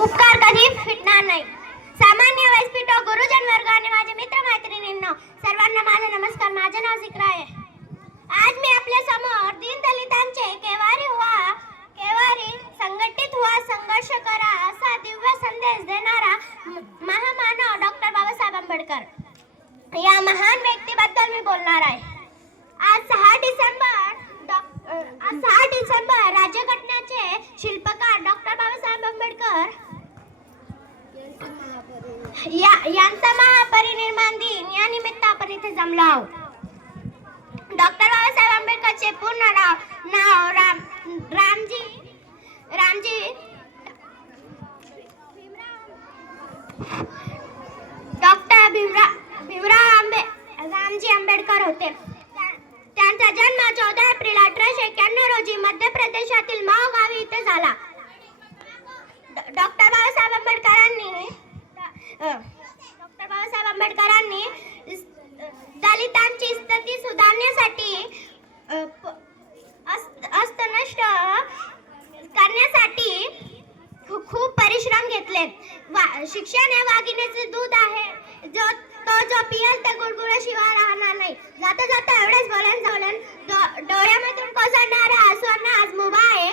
उपकार कधी फिटणार नाही. सामान्य व्यासपीठ गुरुजन वर्ग आणि माझे मित्र मैत्रिणींनो, सर्वांना माझा नमस्कार. माझे नाव जिक्रा आहे. आज मी आपल्या समोर दीनदलितांचे केवारी संघटित व्हा, संघर्ष करा असा दिव्य संदेश देणारा महामानव डॉक्टर बाबासाहेब आंबेडकर या महान व्यक्तीबद्दल मी बोलणार आहे. आज 6 डिसेंबर राज्यघटनेचे शिल्पकार डॉक्टर बाबासाहेब आंबेडकर यांचा महापरिनिर्वाण दिन या निमित्त आपण इथे जमलो आहोत. डॉक्टर बाबासाहेब आंबेडकरचे पूर्ण नाव डॉक्टर भीमराव रामजी आंबेडकर होते. त्यांचा जन्म 14 एप्रिल 1891 रोजी मध्य प्रदेशातील माव गावी इथे झाला. डॉक्टर बाबासाहेब आंबेडकरांनी दलितांची स्थिती सुधारण्यासाठी नष्ट करण्यासाठी खूप परिश्रम घेतले. शिक्षण हे वाघिणीचे दूध आहे, जो पियल ते गुळगुळ्याशिवाय राहणार नाही. जाता जाता एवढेच बोलन डोळ्यामधून कोसळणारा आसुंना आज मुभा आहे.